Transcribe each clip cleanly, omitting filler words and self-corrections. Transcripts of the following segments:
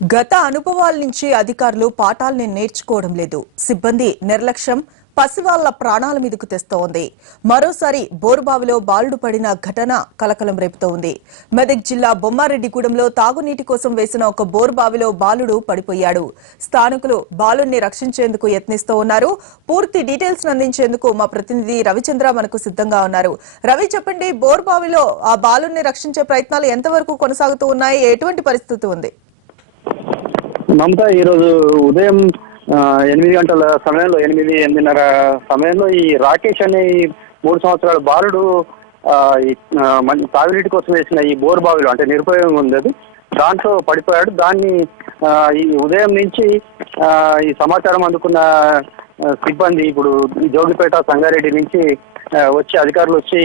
గత అనుభవాల నుంచి అధికారులు పాఠాల్ని నేర్చుకోవడం లేదు. సిబ్బంది నిర్లక్ష్యం పసివాళ్ల ప్రాణాల మీదకు తెస్తోంది. మరోసారి బోరుబావిలో బాలుడు పడిన ఘటన కలకలం రేపుతోంది. మెదక్ జిల్లా బొమ్మారెడ్డిగూడెంలో తాగునీటి కోసం వేసిన ఒక బోరుబావిలో బాలుడు పడిపోయాడు. స్థానికులు బాలుడిని రక్షించేందుకు యత్నిస్తూ ఉన్నారు. పూర్తి డీటెయిల్స్ అందించేందుకు మా ప్రతినిధి రవిచంద్ర మనకు సిద్ధంగా ఉన్నారు. రవి, చెప్పండి, బోరుబావిలో ఆ బాలుడిని రక్షించే ప్రయత్నాలు ఎంతవరకు కొనసాగుతూ ఉన్నాయి? ఎటువంటి పరిస్థితి ఉంది? మమత, ఈరోజు ఉదయం 8 గంటల సమయంలో 8:30 సమయంలో ఈ రాకేష్ అనే 3 సంవత్సరాల బాలుడు తాగునీటి కోసం వేసిన ఈ బోర్ బావిలో, అంటే నిరుపయోగంగా ఉంది అది, దాంట్లో పడిపోయాడు. దాన్ని ఈ ఉదయం నుంచి ఈ సమాచారం అందుకున్న సిబ్బంది ఇప్పుడు జోగిపేట సంగారెడ్డి నుంచి వచ్చి అధికారులు వచ్చి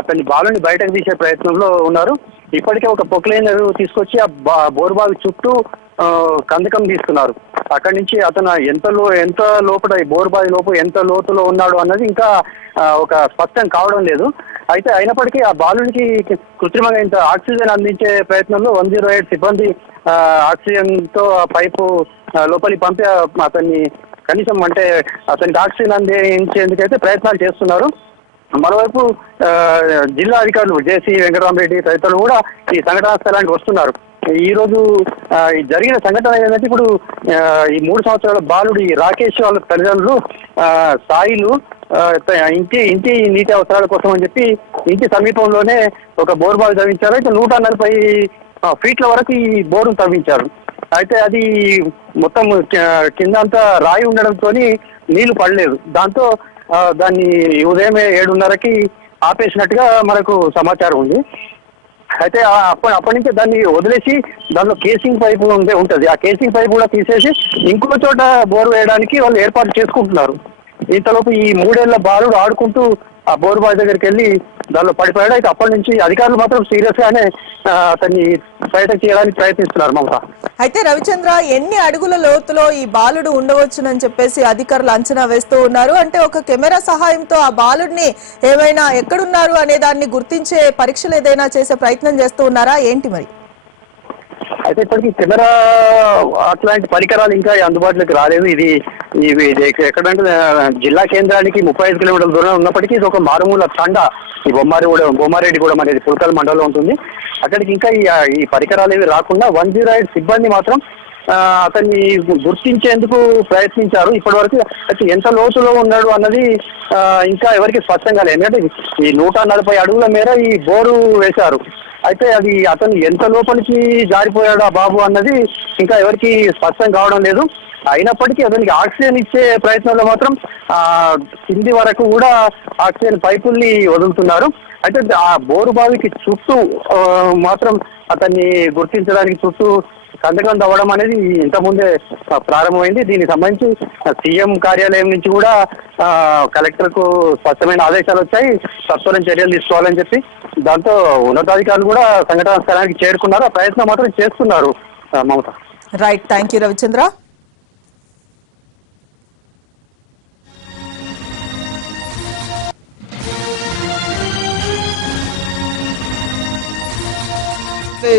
అతని బాలుని బయటకు తీసే ప్రయత్నంలో ఉన్నారు. ఇప్పటికే ఒక పొక్లైనర్ తీసుకొచ్చి ఆ బోరుబావి చుట్టూ కందకం తీస్తున్నారు. అక్కడి నుంచి అతను ఎంత లోపల ఈ బోరుబావి లోపు ఎంత లోతులో ఉన్నాడు అన్నది ఇంకా ఒక స్పష్టం కావడం లేదు. అయితే అయినప్పటికీ ఆ బాలునికి కృత్రిమంగా ఇంత ఆక్సిజన్ అందించే ప్రయత్నంలో 108 సిబ్బంది ఆక్సిజన్ తో పైపు లోపలికి పంపి అతన్ని కనీసం అంటే అతనికి ఆక్సిజన్ అందించేందుకైతే ప్రయత్నాలు చేస్తున్నారు. మరోవైపు జిల్లా అధికారులు జేసీ వెంకటరామరెడ్డి తదితరులు కూడా ఈ సంఘటనా స్థలానికి వస్తున్నారు. ఈ రోజు జరిగిన సంఘటన ఏంటంటే, ఇప్పుడు ఈ 3 సంవత్సరాల బాలుడు రాకేష్ వాళ్ళ తల్లిదండ్రులు సాయిలు ఇంటి నీటి అవసరాల కోసం అని చెప్పి ఇంటి సమీపంలోనే ఒక బోర్ బావి తవ్వించారు. అయితే 140 ఫీట్ల వరకు ఈ బోరును తవ్వించారు. అయితే అది మొత్తం కిందంతా రాయి ఉండడంతో నీళ్లు పడలేదు. దాంతో దాన్ని ఉదయమే 7:30కి ఆపేసినట్టుగా మనకు సమాచారం ఉంది. అయితే అప్పటి నుంచి దాన్ని వదిలేసి దానిలో కేసింగ్ పైపు ఉంటుంది. ఆ కేసింగ్ పైపు కూడా తీసేసి ఇంకో చోట బోర్ వేయడానికి వాళ్ళు ఏర్పాటు చేసుకుంటున్నారు. ఇంతలోపు ఈ 3 ఏళ్ల బాలుడు ఆడుకుంటూ ఆ బోర్ బావి దగ్గరికి వెళ్ళి దానిలో పడిపోయాడు. అయితే అప్పటి నుంచి అధికారులు మాత్రం సీరియస్ గానే అతన్ని బయటకు తీయడానికి ప్రయత్నిస్తున్నారు. మమత, అయితే రవిచంద్ర, ఎన్ని అడుగుల లోతులో ఈ బాలుడు ఉండవచ్చునని చెప్పేసి అధికారులు అంచనా వేస్తూ ఉన్నారు? అంటే ఒక కెమెరా సహాయంతో ఆ బాలుడిని ఏమైనా ఎక్కడున్నారు అనే దాన్ని గుర్తించే పరీక్షలు ఏదైనా చేసే ప్రయత్నం చేస్తూ ఉన్నారా ఏంటి మరి? అయితే ఇప్పటికీ కెమెరా అట్లాంటి పరికరాలు ఇంకా అందుబాటులోకి రాలేదు. ఇది ఎక్కడంటే జిల్లా కేంద్రానికి 35 కిలోమీటర్ల దూరం ఉన్నప్పటికీ ఇది ఒక మారుమూల తండ. ఈ బొమ్మారెడ్డిగూడెం అనేది పుల్కల్ మండలంలో ఉంటుంది. అక్కడికి ఇంకా ఈ పరికరాలు ఏవి రాకుండా 108 సిబ్బంది మాత్రం అతన్ని గుర్తించేందుకు ప్రయత్నించారు. ఇప్పటి వరకు అయితే ఎంత లోతులో ఉన్నాడు అన్నది ఇంకా ఎవరికి స్పష్టం కాలేదు. ఎందుకంటే ఈ 140 అడుగుల మేర ఈ బోరు వేశారు. అయితే అది అతను ఎంత లోపలికి జారిపోయాడు ఆ బాబు అన్నది ఇంకా ఎవరికి స్పష్టం కావడం లేదు. అయినప్పటికీ అతనికి ఆక్సిజన్ ఇచ్చే ప్రయత్నంలో మాత్రం కింది వరకు కూడా ఆక్సిజన్ పైపుల్ని వదులుతున్నారు. అయితే ఆ బోరు బావికి చుట్టూ మాత్రం అతన్ని గుర్తించడానికి చుట్టూ సంతకం తవ్వడం అనేది ఇంతకుముందే ప్రారంభమైంది. దీనికి సంబంధించి సీఎం కార్యాలయం నుంచి కూడా కలెక్టర్కు స్పష్టమైన ఆదేశాలు వచ్చాయి, సత్వరం చర్యలు తీసుకోవాలని చెప్పి. దాంతో ఉన్నతాధికారులు కూడా సంఘటనా స్థలానికి చేరుకున్నారు. ఆ ప్రయత్నం మాత్రం చేస్తున్నారు. Mamata, right, thank you Ravichandra. Hey.